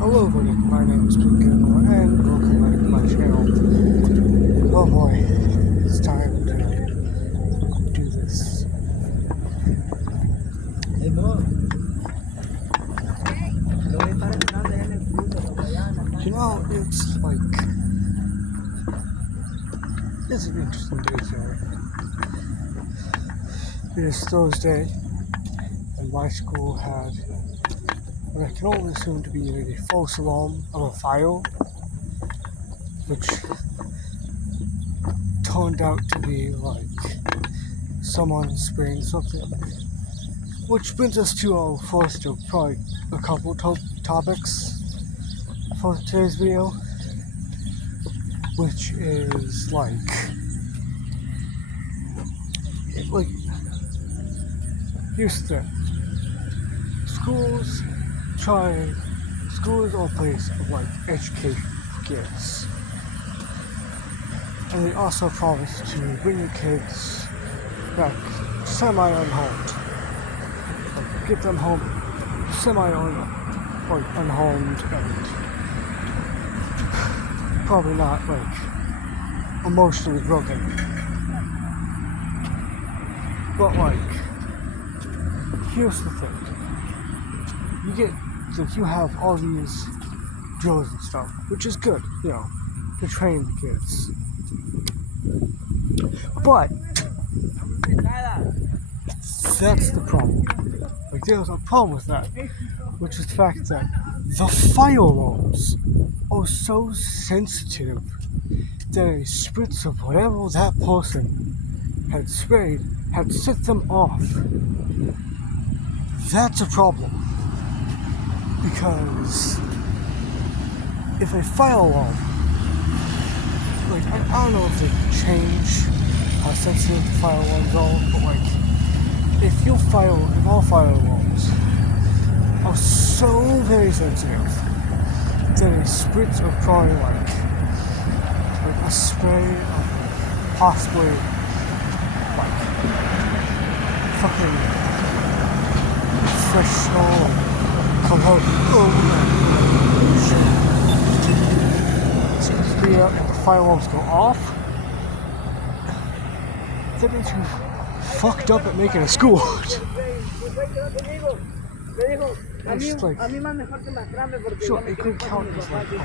Hello everybody, my name is Pink Gilmore and welcome back to my channel. Oh boy, it's time to do this. You know, it's an interesting day today. It is Thursday and my school had what I can only assume to be a false alarm of a fire, which turned out to be like someone spraying something. Which brings us to our first of probably a couple topics for today's video, which is here's the thing. Schools are a place of education for kids. And they also promise to bring your kids back semi-unharmed. Get them home unharmed and probably not emotionally broken. But here's the thing. You have all these drills and stuff, which is good, to train the kids. But that's the problem. There's a problem with that, which is the fact that the fire alarms are so sensitive that a spritz of whatever that person had sprayed had set them off. That's a problem. Because if a fire alarm, I don't know if they can change how sensitive the fire alarms are, but if all fire alarms are so very sensitive that a spritz of probably a spray of possibly fucking fresh snow come out and the fire alarms go off, that means you're fucked up at making a school. Sure, it could count as a way to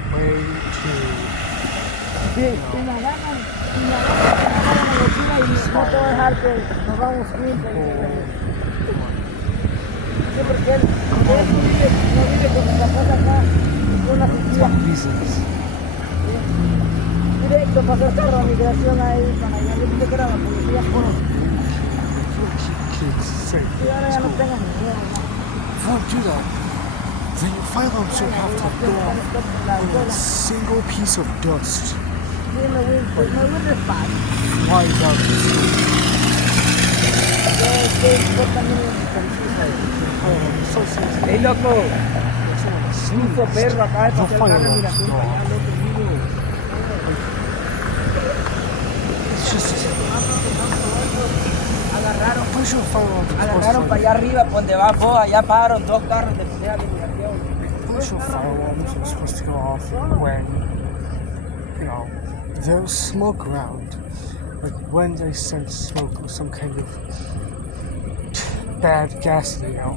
reasons. Directo pasó el carro a migración ahí, para allá, yo pensé que era la policía. Kids safe. Y ahora ya no tengas ni miedo, If you don't do that, then your fire alarm should have to go off with a single piece of dust. Sí, me voy despacio. Why is that? ¡Ey, loco! Puso perro acá, pasó el carro de migración para allá, loco, Agarraron para allá arriba, por donde va vos, allá pararon dos carros de policía de migración. Initial fire alarms are supposed to go off when, there's smoke around. When they sense smoke or some kind of bad gas in the air.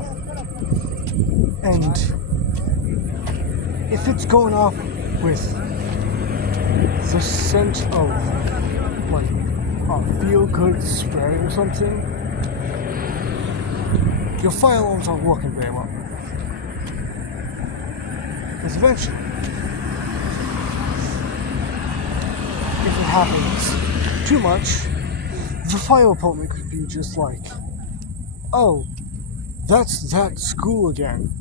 And if it's going off with the scent of a feel-good spray or something, your fire alarms aren't working very well. Because eventually, if it happens too much, the fire department could be just oh, that's that school again.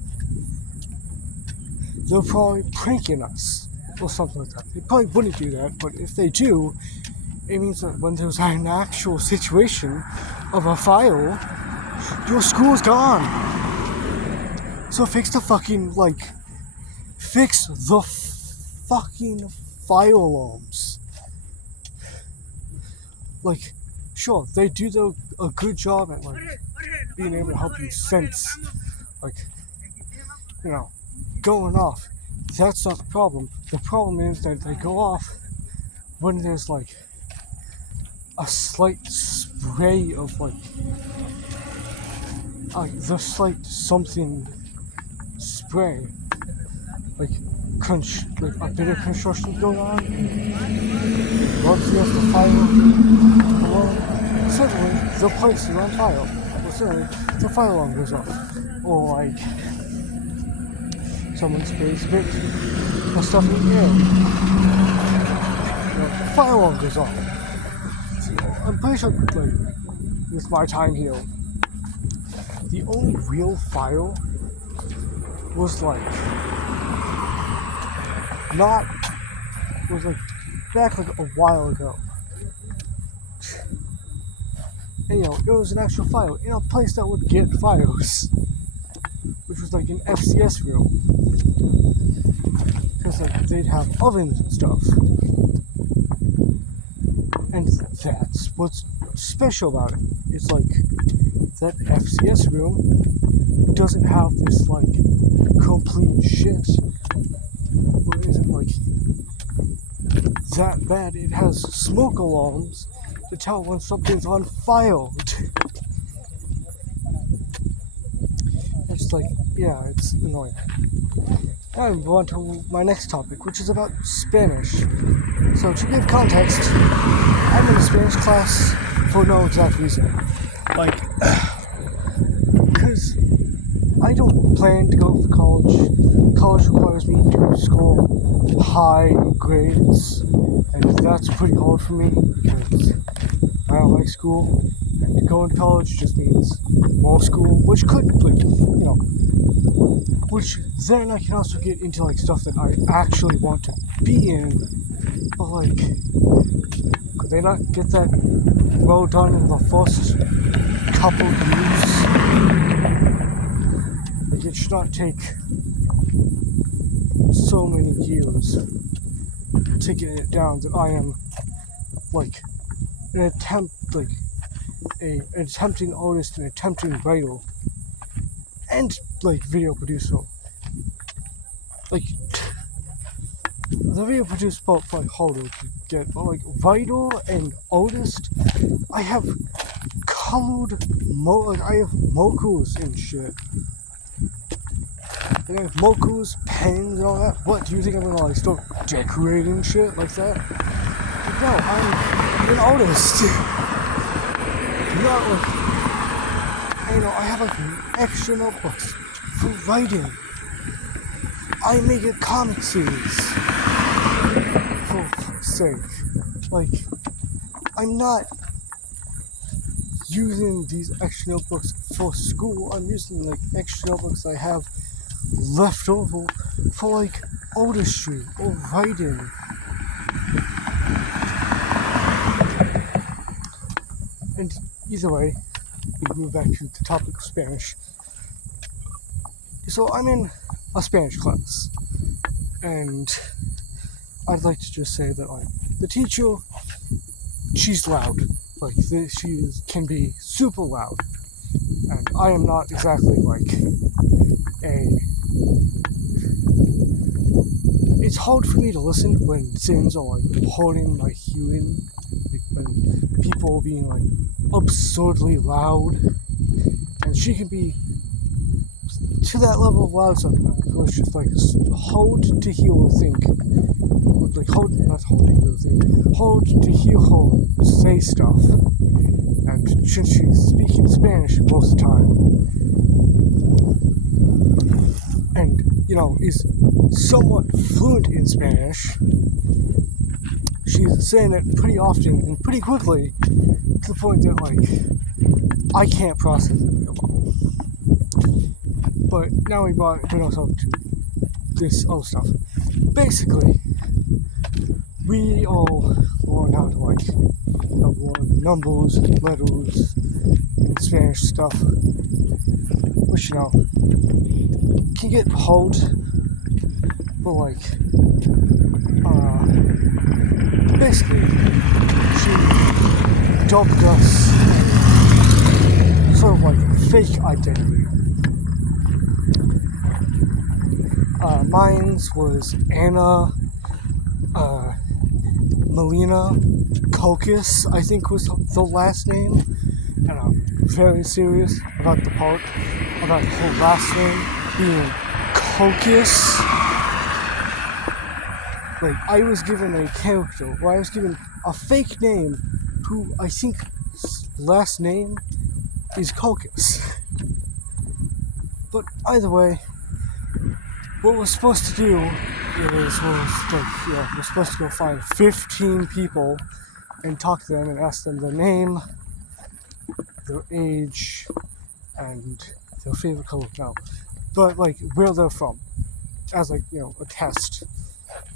They're probably pranking us, or something like that. They probably wouldn't do that, but if they do, it means that when there's an actual situation of a fire, your school's gone. So fix the fucking fire alarms. Sure, they do a good job at being able to help you sense going off. that's not the problem. The problem is that they go off when there's like a slight spray of like the slight something spray, like like a bit of construction going on. Once you have the fire, well, certainly the place is on fire. Well, certainly the fire alarm goes off, or like someone sprays a bit of stuff in the air. The fire alarm goes off. So, I'm pretty sure, like, with my time here, the only real fire was like back like a while ago. And it was an actual fire in a place that would get fires, which was like an FCS room, because like they'd have ovens and stuff, and that's what's special about it. It's like that FCS room doesn't have this like complete shit, or isn't like that bad. It has smoke alarms to tell when something's on fire. It's like, yeah, it's annoying. Now I move on to my next topic, which is about Spanish. So to give context, I'm in a Spanish class for no exact reason. Like, because I don't plan to go to college. College requires me to score high grades, and that's pretty hard for me because I don't like school. And going to college just means more school, which could, like, which then I can also get into like stuff that I actually want to be in. But like, could they not get that well done in the first couple years? Like, it should not take so many years to get it down that I am like an attempting artist, an attempting writer, and like video producer. Like, the video producer part probably harder to get, but like writer and artist, I have colored I have mokus and shit. And I have mokus, pens, and all that. What, do you think I'm gonna like start decorating shit like that? Like, no, I'm an artist. Not like, I have like extra notebooks for writing. I make a comic series. For fuck's sake. Like, I'm not using these extra notebooks for school. I'm using like extra notebooks I have left over for like artistry or writing. And either way, we move back to the topic of Spanish. So I'm in a Spanish class, and I'd like to just say that like the teacher, she's loud. Like, can be super loud, and I am not exactly like it's hard for me to listen when things are like hurting my hearing, like when people are being like absurdly loud, and she can be to that level of loud sometimes, where it's just like hard to hear her think, like hard to hear her say stuff, and since she's speaking Spanish most of the time, and is somewhat fluent in Spanish, she's saying it pretty often and pretty quickly, to the point that like I can't process it very well. But now we bring ourselves to this other stuff. Basically, we all learn how to like learn numbers, letters, and Spanish stuff, which can get hard. But like, basically, she dubbed us sort of like fake identity. Mine's was Anna Melina Kokis, I think was the last name. And I'm very serious about the part about her last name being Kokis. Like, I was given a character, or I was given a fake name who I think last name is Kokis. But either way, what we're supposed to do is we're supposed to go find 15 people and talk to them and ask them their name, their age, and their favorite color. No, but like where they're from, as like a test.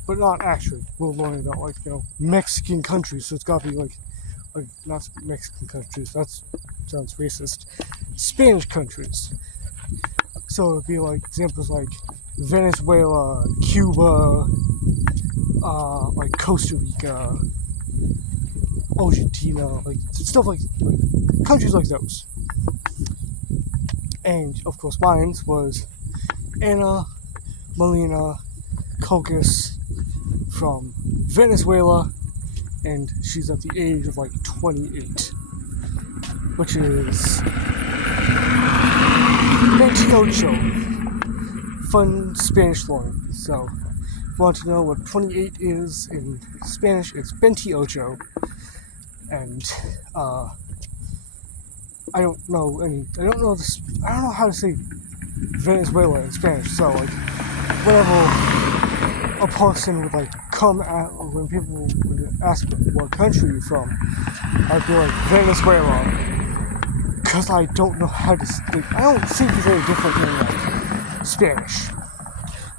But not actually. We're learning about like Mexican countries, so it's gotta be like not Mexican countries. That sounds racist. Spanish countries. So it'd be like examples like Venezuela, Cuba, like Costa Rica, Argentina, like stuff like countries like those. And of course, mine was Anna Melina Kokis from Venezuela, and she's at the age of like 28, which is 28. Fun Spanish learning. So, if you want to know what 28 is in Spanish, it's 28. And I don't know how to say Venezuela in Spanish. So like, whenever a person would like come at, or when people would ask what country you're from, I'd be like Venezuela, because I don't know how to speak. I don't think it's very different than like Spanish.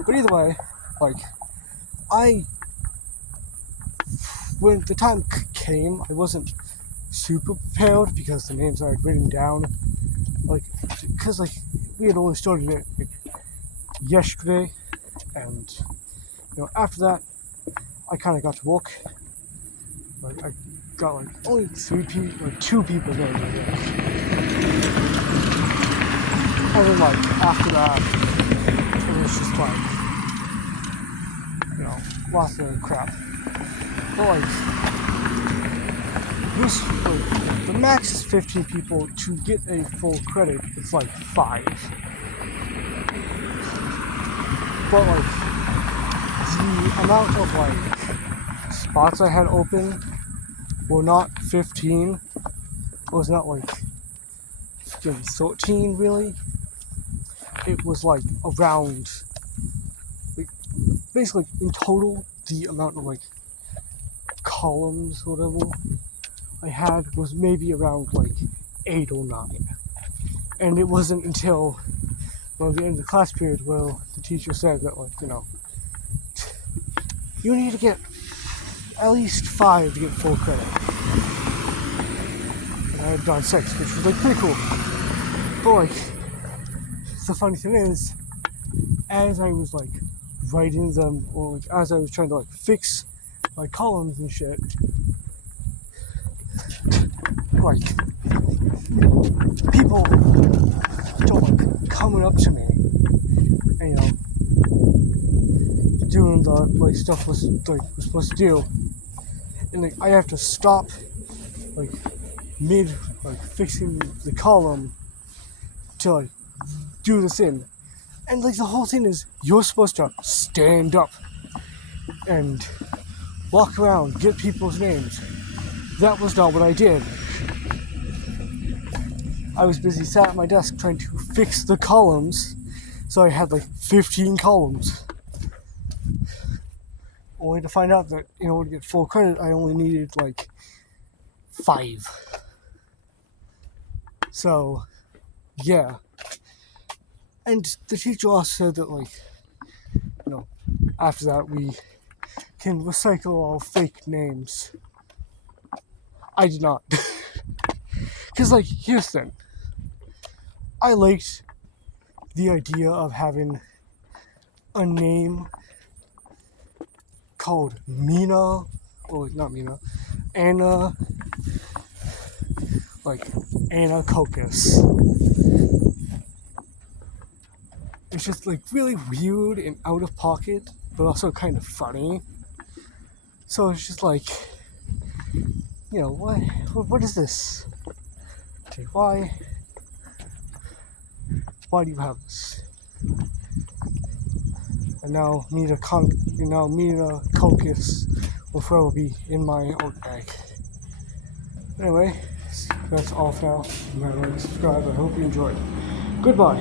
But either way, like when the time came, I wasn't super prepared because the names I had written down, like, because like we had only started it like, yesterday, and after that I kind of got to work. Like I got like only 2 people there, and then like after that it was just like lots of crap. But like this, the max is 15 people. To get a full credit, it's like 5. But like the amount of like spots I had open were not 15. It was not like 13 really. It was like around, like, basically in total the amount of like columns or whatever I had was maybe around like 8 or 9. And it wasn't until the end of the class period where the teacher said that like, you need to get at least 5 to get full credit. And I had done 6, which was like pretty cool. But like, the funny thing is, as I was like writing them, or like as I was trying to like fix my columns and shit, like people started like coming up to me and doing the like stuff was supposed to do, and like I have to stop like mid like fixing the column to like do the thing. And like the whole thing is you're supposed to stand up and walk around, get people's names. That was not what I did. I was busy sat at my desk trying to fix the columns, so I had like 15 columns. Only to find out that in order to get full credit, I only needed like 5. So, yeah. And the teacher also said that like, after that we can recycle all fake names. I did not. Because like, here's the thing. I liked the idea of having a name called Mina, or not Mina, Anna, like Anna Kokis. It's just like really weird and out of pocket, but also kind of funny. So it's just like, what is this? Okay, why do you have this? And now Mina Cocos will forever be in my old bag. Anyway, that's all for now. Remember to subscribe. I hope you enjoyed. Goodbye.